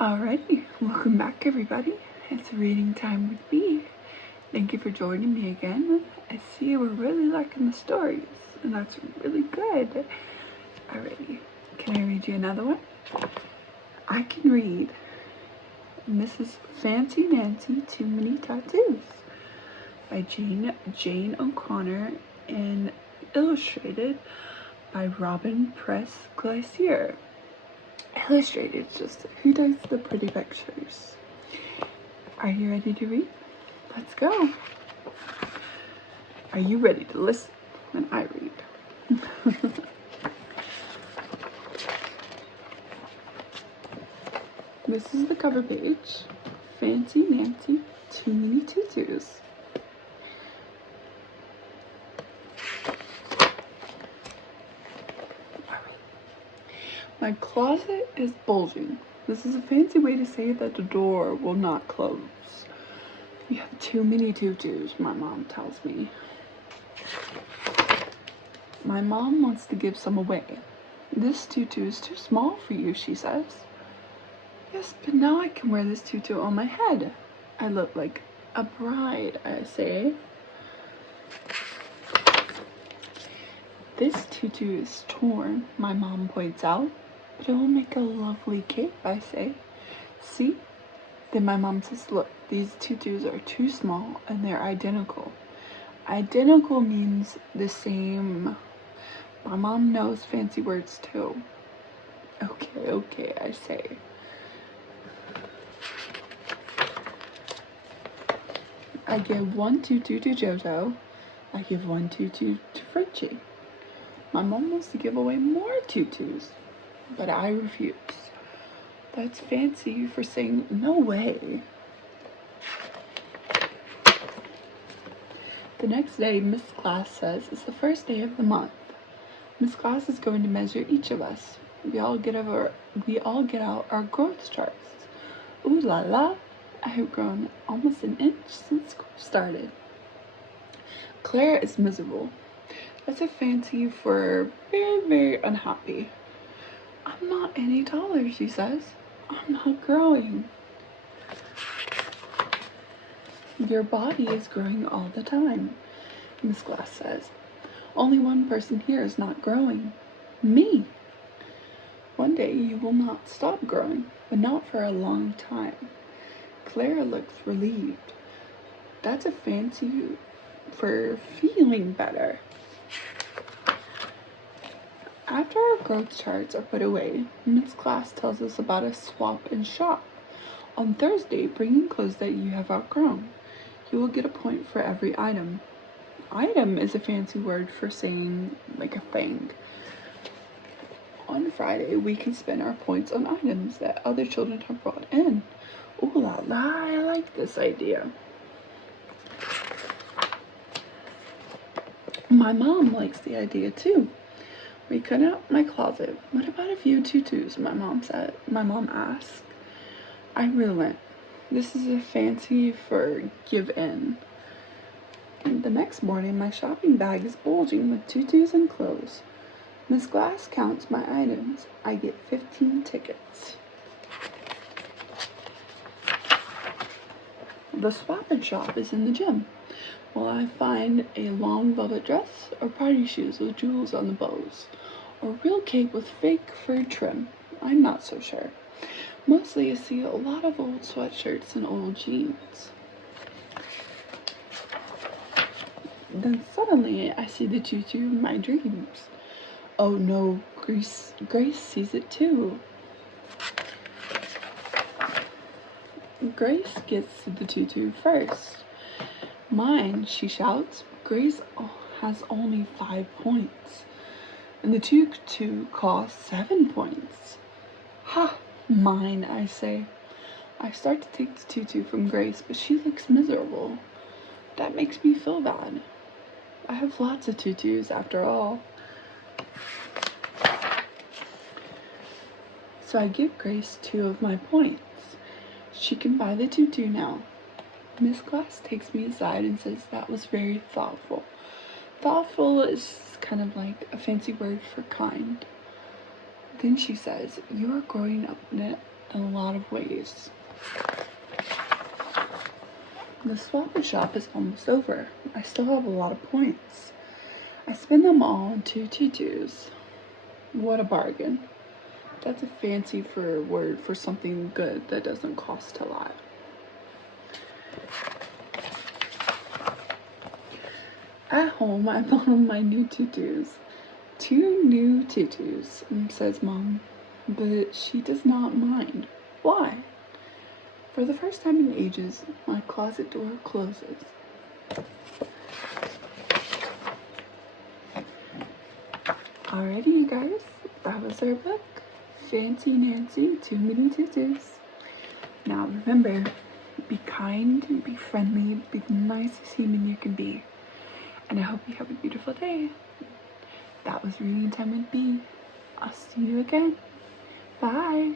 Alrighty, welcome back everybody. It's reading time with me. Thank you for joining me again. I see we're really liking the stories, and that's really good. Alrighty, can I read you another one? I can read. And this is Fancy Nancy Too Many Tattoos by Jane O'Connor and illustrated by Robin Press Glacier. Illustrated, just who does the pretty pictures? Are you ready to read? Let's go. Are you ready to listen when I read? This is the cover page. Fancy Nancy, Too Many Tutus. My closet is bulging. This is a fancy way to say that the door will not close. You have too many tutus, my mom tells me. My mom wants to give some away. This tutu is too small for you, she says. Yes, but now I can wear this tutu on my head. I look like a bride, I say. This tutu is torn, my mom points out. But it will make a lovely cape, I say. See? Then my mom says, look, these tutus are too small and they're identical. Identical means the same. My mom knows fancy words too. Okay, I say. I give one tutu to Jojo. I give one tutu to Frenchie. My mom wants to give away more tutus, but I refuse. That's fancy for saying no way. The next day, Miss Glass says it's the first day of the month. Miss Glass is going to measure each of us. We all get out our growth charts. Ooh la la, I have grown almost an inch since school started. Claire is miserable. That's a fancy for very, very unhappy. I'm not any taller, she says. I'm not growing. Your body is growing all the time, Miss Glass says. Only one person here is not growing. Me. One day you will not stop growing, but not for a long time. Clara looks relieved. That's a fancy for feeling better. After our growth charts are put away, Miss Glass tells us about a swap and shop. On Thursday, bring in clothes that you have outgrown. You will get a point for every item. Item is a fancy word for saying like a thing. On Friday, we can spend our points on items that other children have brought in. Ooh la la, I like this idea. My mom likes the idea too. We cut out my closet. What about a few tutus, my mom asked. I relent. This is a fancy for give in. And the next morning, my shopping bag is bulging with tutus and clothes. Miss Glass counts my items. I get 15 tickets. The swap and shop is in the gym. Will I find a long velvet dress or party shoes with jewels on the bows? Or real cape with fake fur trim? I'm not so sure. Mostly I see a lot of old sweatshirts and old jeans. Then suddenly I see the tutu in my dreams. Oh no, Grace sees it too. Grace gets to the tutu first. Mine, she shouts. Grace has only 5 points. And the tutu costs 7 points. Ha! Mine, I say. I start to take the tutu from Grace, but she looks miserable. That makes me feel bad. I have lots of tutus after all. So I give Grace 2 of my points. She can buy the tutu now. Miss Glass takes me aside and says that was very thoughtful. Thoughtful is kind of like a fancy word for kind. Then she says, you are growing up in a lot of ways. The swap and shop is almost over. I still have a lot of points. I spend them all into Tutus. What a bargain. That's a fancy word for something good that doesn't cost a lot. At home, I bought my new tutus. 2 new tutus, says Mom, but she does not mind. Why? For the first time in ages, my closet door closes. Alrighty, you guys, that was our book. Fancy Nancy, 2 mini tutus. Now remember, be kind, be friendly, be the nicest human you can be. And I hope you have a beautiful day. That was Reading Time with B. I'll see you again. Bye.